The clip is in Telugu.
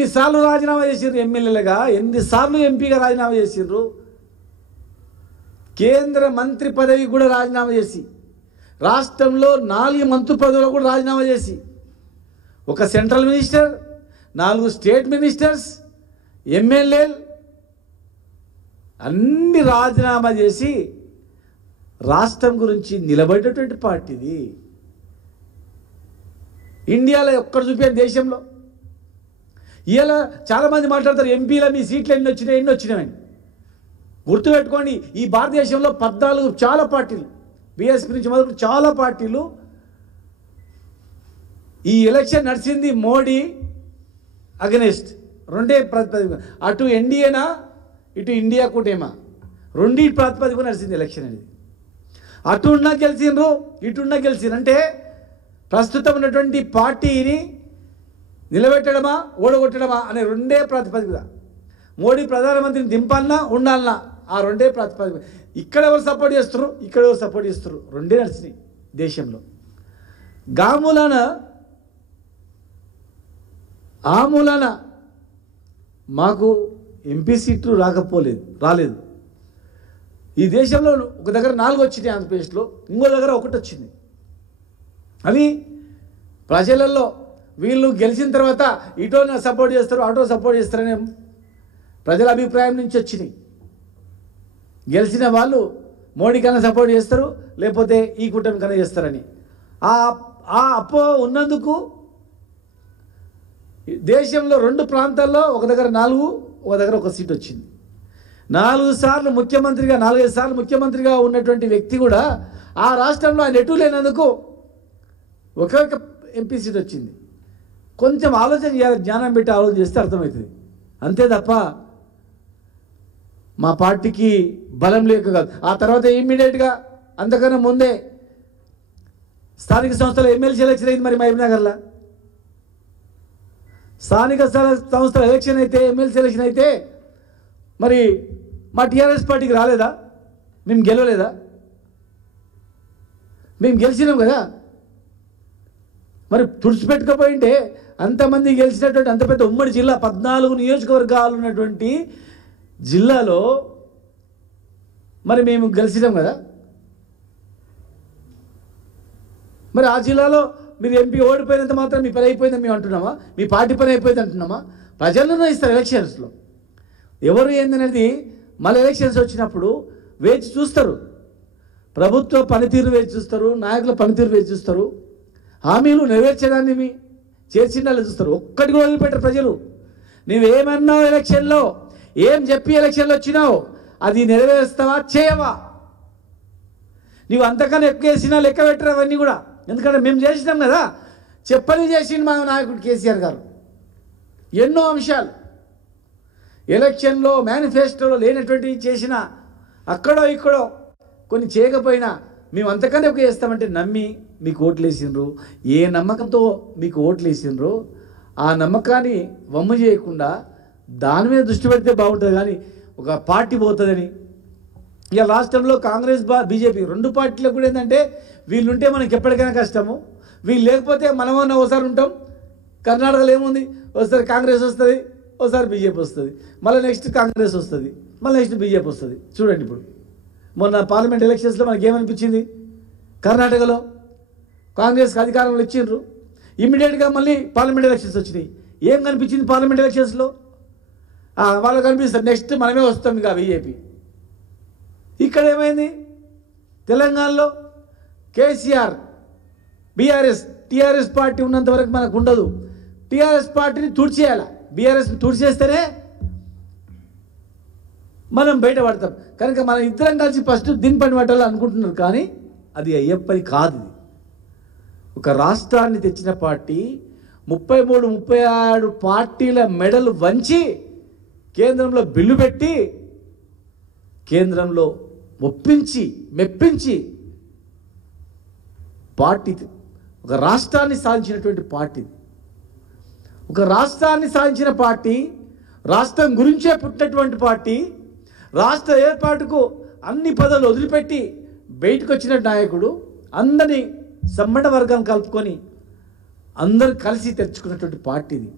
ఎన్నిసార్లు రాజీనామా చేసిర్రు ఎమ్మెల్యేలుగా, ఎన్నిసార్లు ఎంపీగా రాజీనామా చేసిర్రు. కేంద్ర మంత్రి పదవి కూడా రాజీనామా చేసి, రాష్ట్రంలో 4 మంత్రి పదవులు కూడా రాజీనామా చేసి, ఒక సెంట్రల్ మినిస్టర్, 4 స్టేట్ మినిస్టర్స్, ఎమ్మెల్యేలు అన్ని రాజీనామా చేసి రాష్ట్రం గురించి నిలబడేటువంటి పార్టీది. ఇండియాలో ఒక్కడ చూపారు దేశంలో. ఇలా చాలామంది మాట్లాడతారు ఎంపీల మీ సీట్లు ఎన్ని వచ్చినాయని. గుర్తుపెట్టుకోండి, ఈ భారతదేశంలో 14 చాలా పార్టీలు, బీఎస్పీ నుంచి మొదలు చాలా పార్టీలు. ఈ ఎలక్షన్ నడిచింది మోడీ అగెనెస్ట్, రెండే ప్రాతిపదిక, అటు ఎన్డీఏనా ఇటు ఇండియా కూటేమా, రెండింటి ప్రాతిపదిక నడిచింది ఎలక్షన్ అనేది. అటు ఉన్నా గెలిచిండ్రు, ఇటున్నా గెలిచిండ్రు. అంటే ప్రస్తుతం ఉన్నటువంటి పార్టీని నిలబెట్టడమా ఓడగొట్టడమా అనే రెండే ప్రాతిపదిక. మోడీ ప్రధానమంత్రిని దింపాలన్నా ఉండాలన్నా ఆ రెండే ప్రాతిపదిక. ఇక్కడ ఎవరు సపోర్ట్ చేస్తారు, ఇక్కడ ఎవరు సపోర్ట్ చేస్తారు, రెండే నడిచినాయి దేశంలో. ఆ మూలాన మాకు ఎంపీ సీట్లు రాలేదు. ఈ దేశంలో ఒక దగ్గర 4 వచ్చినాయి ఆంధ్రప్రదేశ్లో, ఇంకో దగ్గర 1 వచ్చింది. అవి ప్రజలలో వీళ్ళు గెలిచిన తర్వాత ఇటో సపోర్ట్ చేస్తారు అటో సపోర్ట్ చేస్తారనే ప్రజల అభిప్రాయం నుంచి వచ్చినాయి. గెలిచిన వాళ్ళు మోడీ కన్నా సపోర్ట్ చేస్తారు, లేకపోతే ఈ కూటమి కన్నా చేస్తారని. ఆ అపో ఉన్నందుకు దేశంలో 2 ప్రాంతాల్లో ఒక దగ్గర 4, ఒక దగ్గర 1 సీట్ వచ్చింది. 4 సార్లు ముఖ్యమంత్రిగా, 4-5 సార్లు ముఖ్యమంత్రిగా ఉన్నటువంటి వ్యక్తి కూడా ఆ రాష్ట్రంలో ఆయన ఎటు లేనందుకు ఒక ఎంపీ సీట్ వచ్చింది. కొంచెం ఆలోచన చేయాలి, జ్ఞానం పెట్టి ఆలోచన చేస్తే అర్థమవుతుంది. అంతే తప్ప మా పార్టీకి బలం లేక కాదు. ఆ తర్వాత ఇమ్మీడియట్గా అంతకన్నా ముందే స్థానిక సంస్థల ఎమ్మెల్సీ ఎలక్షన్ అయింది. మరి మహబూబ్నగర్లో స్థానిక సంస్థల ఎలక్షన్ అయితే, ఎమ్మెల్సీ ఎలక్షన్ అయితే మరి మా టీఆర్ఎస్ పార్టీకి రాలేదా? మేము గెలవలేదా? మేము గెలిచినాం కదా. మరి తుడిచిపెట్టుకపోయింటే అంతమంది గెలిచినటువంటి అంత పెద్ద ఉమ్మడి జిల్లా, 14 నియోజకవర్గాలు ఉన్నటువంటి జిల్లాలో మరి మేము గెలిచినాం కదా. మరి ఆ జిల్లాలో మీరు ఎంపీ ఓడిపోయినంత మాత్రం మీ పని అయిపోయిందని మేము అంటున్నామా? మీ పార్టీ పని అయిపోయింది అంటున్నామా? ప్రజలను ఇస్తారు ఎలక్షన్స్లో. ఎవరు ఏందనేది మళ్ళీ ఎలక్షన్స్ వచ్చినప్పుడు వేచి చూస్తారు. ప్రభుత్వ పనితీరు వేచి చూస్తారు, నాయకుల పనితీరు వేచి చూస్తారు, హామీలు నెరవేర్చడాన్ని చేర్చిండాలని చూస్తారు. ఒక్కటి కూడా వదిలిపెట్టారు ప్రజలు. నువ్వేమన్నావు ఎలక్షన్లో, ఏం చెప్పి ఎలక్షన్లో వచ్చినావు, అది నెరవేరుస్తావా చేయవా? నువ్వు అంతకన్నా ఎక్కువ వేసినా లెక్క పెట్టరు అవన్నీ కూడా. ఎందుకంటే మేము చేసినాం కదా. చెప్పని చేసిండు మా నాయకుడు కేసీఆర్ గారు ఎన్నో అంశాలు. ఎలక్షన్లో మేనిఫెస్టోలో లేనటువంటివి చేసిన, అక్కడో ఇక్కడో కొన్ని చేయకపోయినా మేము అంతకన్నా ఎక్కువ చేస్తామంటే నమ్మి మీకు ఓట్లు వేసిండ్రు. ఏ నమ్మకంతో మీకు ఓట్లు వేసిండ్రో ఆ నమ్మకాన్ని వమ్ము చేయకుండా దాని మీద దృష్టి పెడితే బాగుంటుంది. కానీ ఒక పార్టీ పోతుందని ఇక రాష్ట్రంలో కాంగ్రెస్ బీజేపీ 2 పార్టీలకు కూడా ఏంటంటే వీళ్ళుంటే మనకి ఎప్పటికైనా కష్టము, వీళ్ళు లేకపోతే మనమన్నా ఒకసారి ఉంటాం. కర్ణాటకలో ఏముంది, ఒకసారి కాంగ్రెస్ వస్తుంది, ఒకసారి బీజేపీ వస్తుంది, మళ్ళీ నెక్స్ట్ కాంగ్రెస్ వస్తుంది, మళ్ళీ నెక్స్ట్ బీజేపీ వస్తుంది. చూడండి ఇప్పుడు మొన్న పార్లమెంట్ ఎలక్షన్స్లో మనకి ఏమనిపించింది? కర్ణాటకలో కాంగ్రెస్కి అధికారంలో ఇచ్చిండ్రు, ఇమ్మీడియట్గా మళ్ళీ పార్లమెంట్ ఎలక్షన్స్ వచ్చినాయి. ఏం కనిపించింది పార్లమెంట్ ఎలక్షన్స్లో? వాళ్ళకి కనిపిస్తుంది నెక్స్ట్ మనమే వస్తాం ఇక బీజేపీ. ఇక్కడ ఏమైంది? తెలంగాణలో కేసీఆర్, బీఆర్ఎస్, టీఆర్ఎస్ పార్టీ ఉన్నంత వరకు మనకు ఉండదు. టీఆర్ఎస్ పార్టీని తుడిచేయాలి, బీఆర్ఎస్ని తుడిచేస్తేనే మనం బయటపడతాం. కనుక మనం ఇద్దరం కలిసి ఫస్ట్ దీని పని పట్టాలి అనుకుంటున్నారు, కానీ అది అయ్యే పని కాదు. ఒక రాష్ట్రాన్ని తెచ్చిన పార్టీ 33-36 పార్టీల మెడలు వంచి కేంద్రంలో బిల్లు పెట్టి కేంద్రంలో మెప్పించి పార్టీ, ఒక రాష్ట్రాన్ని సాధించినటువంటి పార్టీ, ఒక రాష్ట్రాన్ని సాధించిన పార్టీ, రాష్ట్రం గురించే పుట్టినటువంటి పార్టీ, రాష్ట్ర ఏర్పాటుకు అన్ని పదవులు వదిలిపెట్టి బయటకు వచ్చిన నాయకుడు, అందరినీ సమ్మట వర్గం కలుపుకొని అందరు కలిసి తెచ్చుకున్నటువంటి పార్టీది.